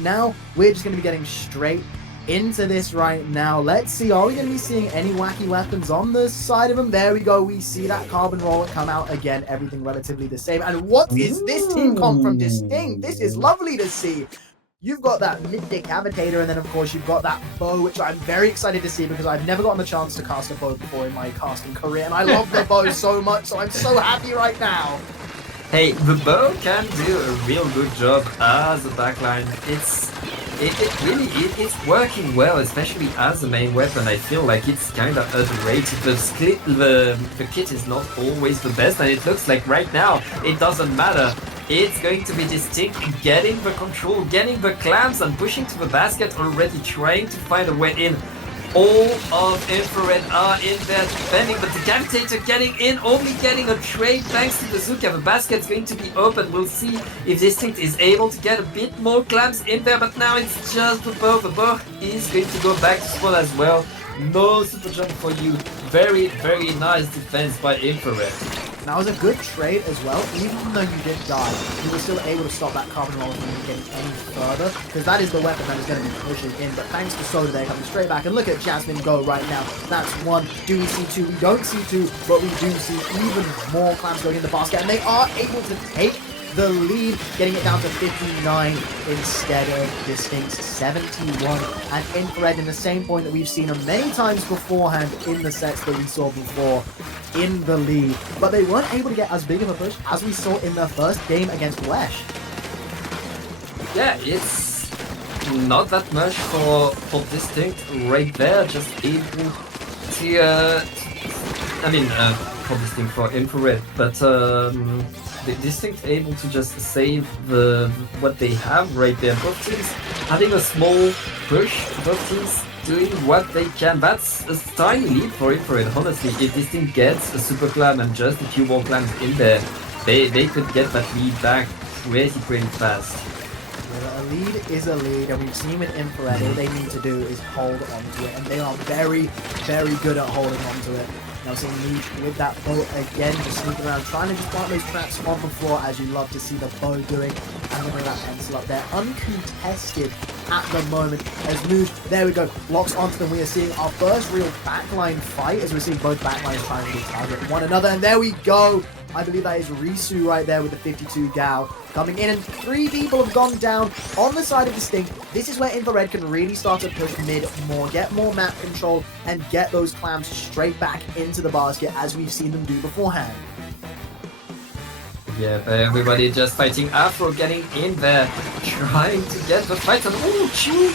But now we're just going to be getting straight into this right now. Let's see, are we going to be seeing any wacky weapons on the side of them? There we go. We see that carbon roller come out again. Everything relatively the same. And what is this team comp from Distinkt? This is lovely to see. You've got that mid-decapitator, and then of course you've got that bow, which I'm very excited to see because I've never gotten the chance to cast a bow before in my casting career, and I love the bow so much, so I'm so happy right now. Hey, the bow can do a real good job as a backline. It's working well, especially as a main weapon. I feel like it's kind of underrated. The kit is not always the best, and it looks like right now it doesn't matter. It's going to be Distinkt getting the control, getting the clamps, and pushing to the basket, already trying to find a way in. All of Infrared are in there defending, but the Decapitator getting in, only getting a trade thanks to Bazooka. The basket's going to be open. We'll see if Distinkt is able to get a bit more clamps in there, but now it's just the bow. The bow is going to go back to spawn as well. No super jump for you. Very, very nice defense by Infrared. That was a good trade as well. Even though you did die, you were still able to stop that carbon roller from getting any further, because that is the weapon that is going to be pushing in. But thanks to Soda, they're coming straight back. And look at Jasmine go right now. That's one. Do we see two? We don't see two, but we do see even more clamps going in the basket. And they are able to take the lead, getting it down to 59 instead of Distinkt's 71. And Infrared in the same point that we've seen them many times beforehand in the sets that we saw before, in the lead. But they weren't able to get as big of a push as we saw in their first game against Flesh. Yeah, it's not that much for Distinkt right there, just able to, for Distinkt, for Infrared, but Distinkt able to just save what they have right there. Both teams having a small push, both teams doing what they can. That's a tiny lead for Infrared, honestly. If Distinkt gets a super clam and just a few more clams in there, they could get that lead back pretty fast. A lead is a lead, and we've seen with Infrared, all they need to do is hold onto it, and they are very, very good at holding onto it. Now seeing Noosh with that bow again, just sneaking around, trying to just plant those traps on the floor, as you love to see the bow doing, and looking at that pencil up there, uncontested at the moment, as Noosh, there we go, locks onto them. We are seeing our first real backline fight, as we're seeing both backlines trying to target one another, and there we go! I believe that is Risu right there with the 52 Gal coming in, and 3 people have gone down on the side of Distinkt. This is where Infrared can really start to push mid more, get more map control, and get those clams straight back into the basket as we've seen them do beforehand. Yeah, but everybody just fighting. Afro getting in there, trying to get the fight, and Chu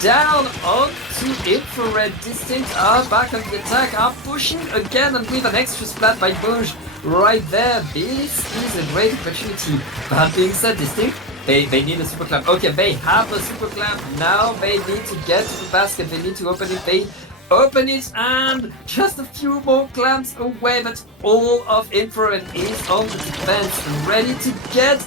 down onto Infrared. Distinkt are back on the attack, are pushing again, and with an extra splat by Bouge right there. This is a great opportunity. That being said, Distinkt, they need a super clamp. Okay, they have a super clamp. Now they need to get to the basket. They need to open it. They open it, and just a few more clamps away. But all of Infrared is on the defense, ready to get.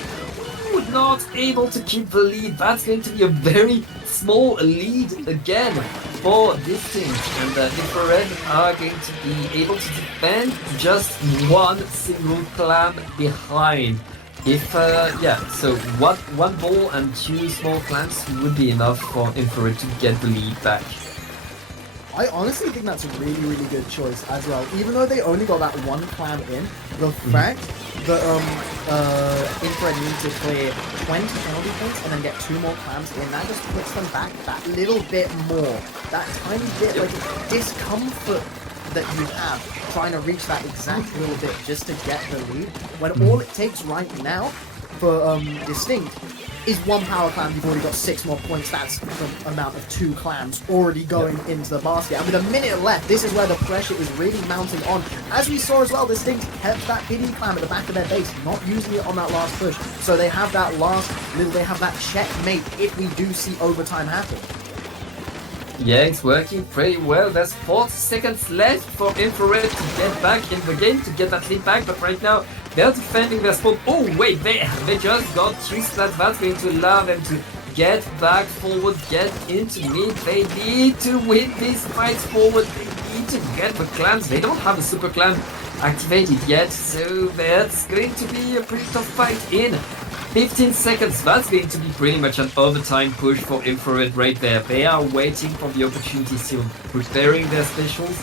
Not able to keep the lead. That's going to be a very small lead again for Distinkt, and Infrared are going to be able to defend just one single clamp behind. If so one ball and 2 small clamps would be enough for Infrared to get the lead back. I honestly think that's a really, really good choice as well. Even though they only got that 1 clam in, the fact that Infrared need to clear 20 penalty points and then get 2 more clams in, that just puts them back that little bit more. That tiny bit, like, discomfort that you have trying to reach that exact little bit just to get the lead, when all it takes right now for Distinkt is 1 power clam. You've already got 6 more points. That's the amount of 2 clams already going into the basket. And with a minute left, this is where the pressure is really mounting on. As we saw as well, Distinkt kept that hidden clam at the back of their base, not using it on that last push. So they have that they have that checkmate if we do see overtime happen. Yeah, it's working pretty well. There's 40 seconds left for Infrared to get back in the game, to get that lead back, but right now they're defending their spot. Oh wait, they just got 3 splats. That's going to allow them to get back forward, get into mid. They need to win these fights forward. They need to get the clams. They don't have a super clam activated yet, so that's going to be a pretty tough fight in 15 seconds, that's going to be pretty much an overtime push for Infrared right there. They are waiting for the opportunity, still preparing their specials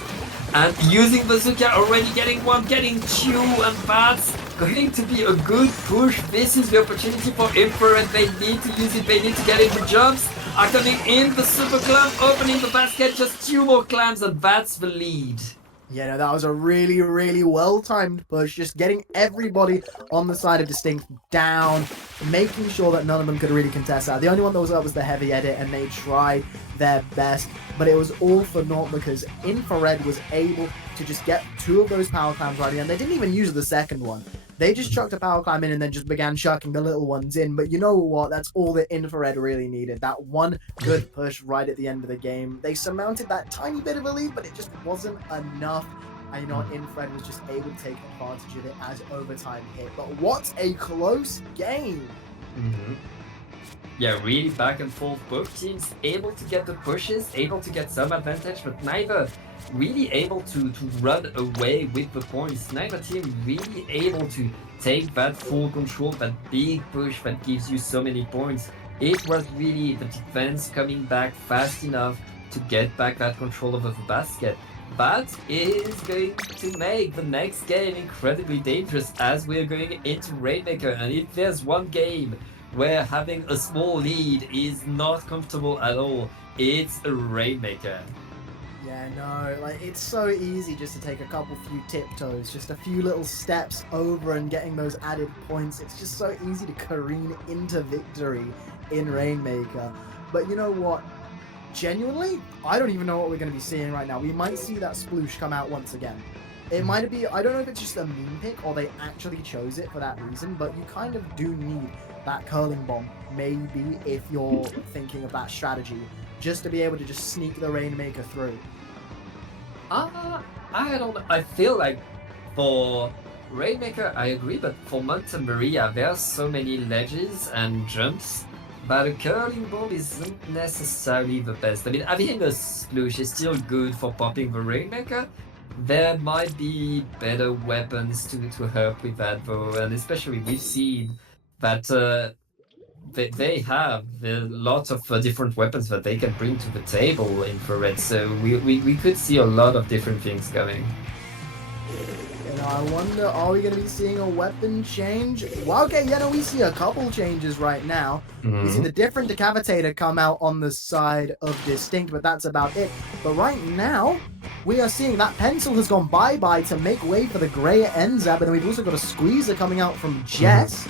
and using Bazooka, already getting one, getting two, and that's going to be a good push. This is the opportunity for Infrared. They need to use it, they need to get it. The jumps are coming in, the super clam opening the basket, just 2 more clams, and that's the lead. Yeah, no, that was a really, really well-timed push. Just getting everybody on the side of Distinkt down, making sure that none of them could really contest that. The only one that was up was the Heavy Edit, and they tried their best, but it was all for naught because Infrared was able to just get 2 of those power clams right in. They didn't even use the second one. They just chucked a power climb in and then just began chucking the little ones in. But you know what? That's all that Infrared really needed. That one good push right at the end of the game. They surmounted that tiny bit of a lead, but it just wasn't enough. And you know what? Infrared was just able to take advantage of it as overtime hit. But what a close game! Mm-hmm. Yeah, really back and forth. Both teams able to get the pushes, able to get some advantage, but neither really able to run away with the points. Neither team really able to take that full control, that big push that gives you so many points. It was really the defense coming back fast enough to get back that control over the basket. That is going to make the next game incredibly dangerous as we're going into Rainmaker. And if there's one game where having a small lead is not comfortable at all, it's a Rainmaker. Yeah, no, like it's so easy just to take a few tiptoes, just a few little steps over and getting those added points. It's just so easy to careen into victory in Rainmaker. But you know what? Genuinely, I don't even know what we're going to be seeing right now. We might see that sploosh come out once again. It might be, I don't know if it's just a meme pick or they actually chose it for that reason, but you kind of do need that curling bomb, maybe, if you're thinking of that strategy, just to be able to just sneak the Rainmaker through. I don't know. I feel like for Rainmaker, I agree, but for Monte Maria, there are so many ledges and jumps that a curling bomb isn't necessarily the best. I mean, having a sploosh is still good for popping the Rainmaker. There might be better weapons to help with that, though, and especially we've seen that they have lots of different weapons that they can bring to the table, Infrared, so we could see a lot of different things coming. You know, I wonder, are we going to be seeing a weapon change? Well, okay, yeah, no, we see a couple changes right now. We see the different decapitator come out on the side of Distinkt, but that's about it. But right now, we are seeing that pencil has gone bye-bye to make way for the Grey Enzab, and then we've also got a Squeezer coming out from Jess.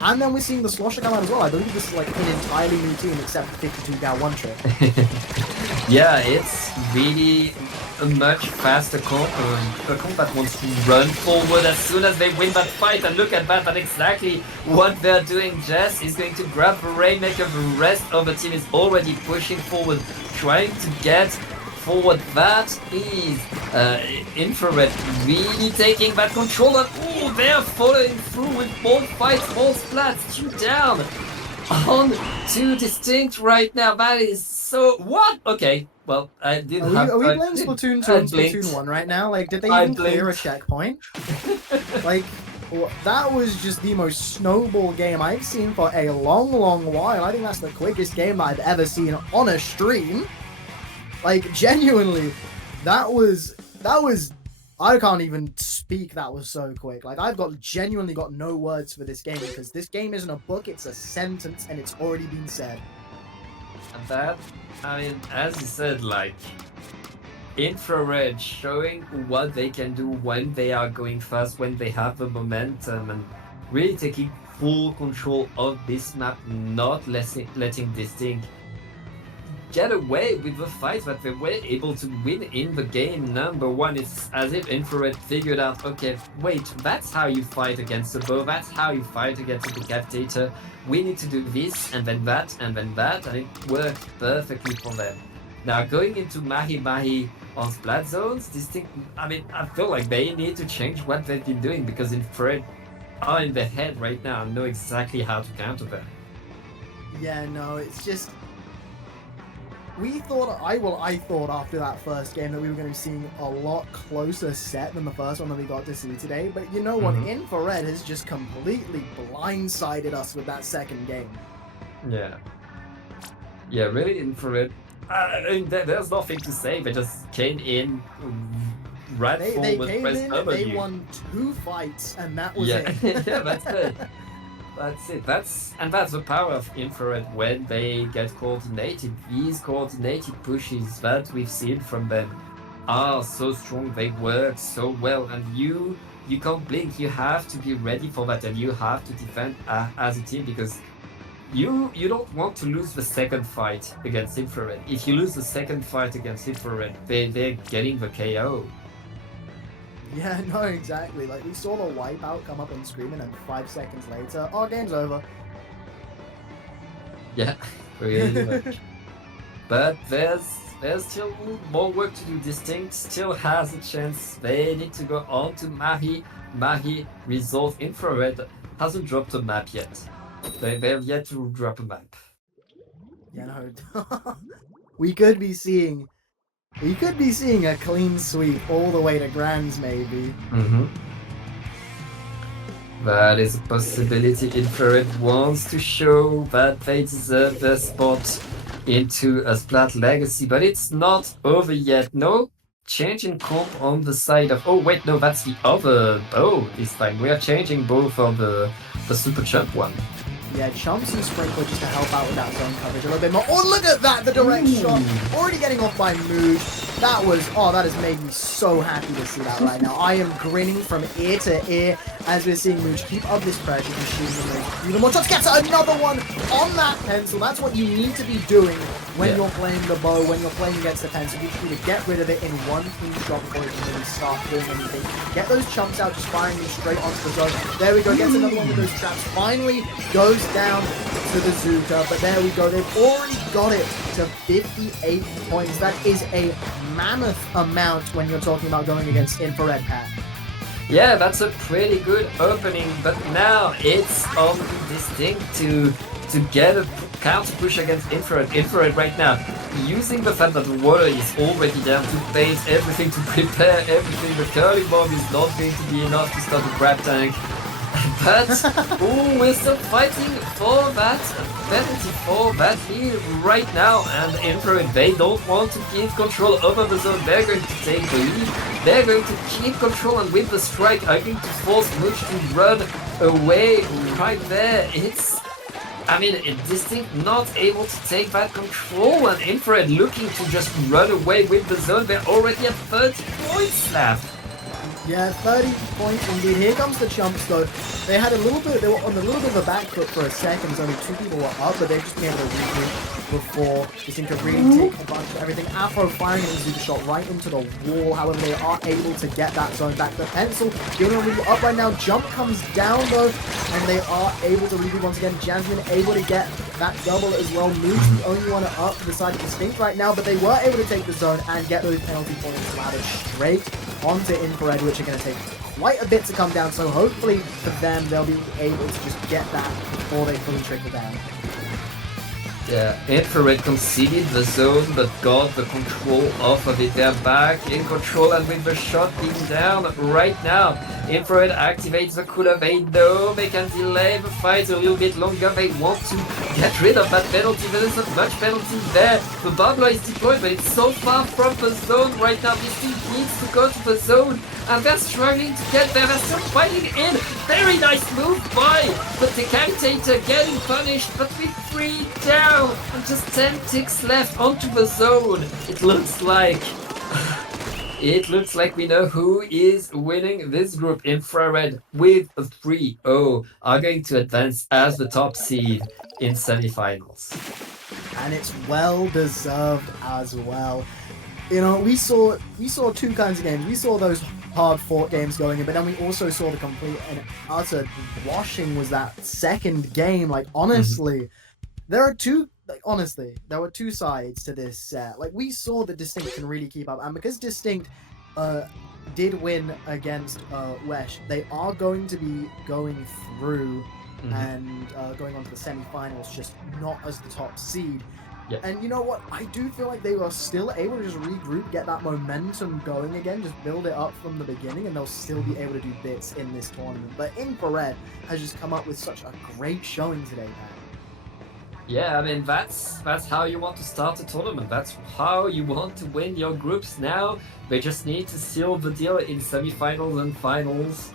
And then we're seeing the Slosher come out as well. I believe this is like an entirely new team except for 52 gal one trip. Yeah, it's really a much faster comp, a comp that wants to run forward as soon as they win that fight. And look at that, that's exactly what they're doing. Jess is going to grab the Rainmaker, the rest of the team is already pushing forward, trying to get forward. That is Infrared really taking that control, and oh, they're following through with both fights, both splats, 2 down on 2 Distinkt right now. That is so... What? Okay, well, I did have... Are we playing Splatoon 2 and Splatoon 1 right now? Like, did they even clear a checkpoint? Like, that was just the most snowball game I've seen for a long, long while. I think that's the quickest game that I've ever seen on a stream. Like, genuinely, that was, I can't even speak, that was so quick. Like, I've genuinely got no words for this game, because this game isn't a book, it's a sentence, and it's already been said. And that, I mean, as you said, like, Infrared showing what they can do when they are going fast, when they have the momentum, and really taking full control of this map, not letting Distinkt get away with the fight that they were able to win in the game. Number 1, it's as if Infrared figured out, okay, wait, that's how you fight against a bow, that's how you fight against a decapitator. We need to do this, and then that, and then that, and it worked perfectly for them. Now, going into Mahi on Splat Zones, Distinkt, I mean, I feel like they need to change what they've been doing, because Infrared are in their head right now and know exactly how to counter them. Yeah, no, it's just... we thought, I thought after that first game that we were going to be seeing a lot closer set than the first one that we got to see today. But you know what? Infrared has just completely blindsided us with that second game. Yeah. Yeah, really, Infrared. There's nothing to say. They just came in right They forward, came press in, W. they won 2 fights, and that was Yeah, it. yeah, that's it. That's it. That's the power of Infrared when they get coordinated. These coordinated pushes that we've seen from them are so strong. They work so well, and you can't blink. You have to be ready for that, and you have to defend as a team because you don't want to lose the second fight against Infrared. If you lose the second fight against Infrared, they're getting the KO. Yeah, no, exactly. Like, we saw the wipeout come up on screen, and then 5 seconds later, oh, game's over. Yeah, really much. But there's still more work to do. Distinkt still has a chance. They need to go on to Mahi. Mahi resolve. Infrared hasn't dropped a map yet. They have yet to drop a map. You know, we could be seeing a clean sweep all the way to Grands, maybe. That is a possibility. Infrared wants to show that they deserve their spot into a Splat Legacy, but it's not over yet. No change in comp on the side of... Oh, wait, no, that's the other bow this time. We are changing both on the Super Chump one. Yeah, Chumps and Sprinkler just to help out with that zone coverage a little bit more. Oh, look at that! The direct shot! Already getting off by Mood. That has made me so happy to see that right now. I am grinning from ear to ear as we're seeing Mood keep up this pressure and shooting the more shots. Gets another one on that pencil. That's what you need to be doing when you're playing the bow, when you're playing against the pencil. You need to get rid of it in one clean shot before you can really start doing anything. Get those chumps out, just firing them straight onto the zone. There we go, gets another one with those traps. Finally goes down to the Zuka, but there we go. They've already got it to 58 points. That is a mammoth amount when you're talking about going against Infrared, Pat. Yeah, that's a pretty good opening, but now it's on Distinkt to get a counter push against Infrared. Infrared right now, using the fact that the water is already down to bait everything, to prepare everything. The curling bomb is not going to be enough to stop the grab tank. But we're still fighting for that penalty, for that lead right now. And Infrared, they don't want to give control over the zone. They're going to take the lead. They're going to keep control, and with the strike, are going to force Mooch to run away right there. Distinkt not able to take that control, and Infrared looking to just run away with the zone. They're already at 30 points left. Yeah, 30 points indeed. Here comes the Chumps though. They were on a little bit of a back foot for a second, so only 2 people were up, but they've just been able to regroup before Distinkt to really take advantage of everything. Afro firing an Zuka shot right into the wall. However, they are able to get that zone back. The pencil giving them up right now. Jump comes down though, and they are able to regroup once again. Jasmine able to get that double as well. Moves the only one up to the side of Distinkt right now, but they were able to take the zone and get those penalty points laddered straight onto Infrared, which are going to take quite a bit to come down, so hopefully for them they'll be able to just get that before they fully trickle down. Yeah, Infrared conceded the zone but got the control off of it. They're back in control, and with the shot being down right now, Infrared activates the cooler. They know they can delay the fight a little bit longer. They want to get rid of that penalty. There isn't much penalty there. The bubbler is deployed, but it's so far from the zone right now. This team needs to go to the zone, and they're struggling to get there. They're still fighting in. Very nice move by the Decapitator, getting punished, but with 3 down and just 10 ticks left onto the zone. It looks like we know who is winning this group. Infrared with a 3-0 are going to advance as the top seed in semifinals. And it's well deserved as well. You know, we saw 2 kinds of games. We saw those hard-fought games going in, but then we also saw the complete and utter washing was that second game. Like, honestly, there were 2 sides to this set. Like, we saw that Distinkt can really keep up, and because Distinkt did win against Wesh, they are going to be going through and going on to the semi-finals, just not as the top seed. Yeah. And you know what? I do feel like they are still able to just regroup, get that momentum going again, just build it up from the beginning, and they'll still be able to do bits in this tournament. But Infrared has just come up with such a great showing today, man. Yeah, I mean that's how you want to start a tournament. That's how you want to win your groups now. They just need to seal the deal in semifinals and finals.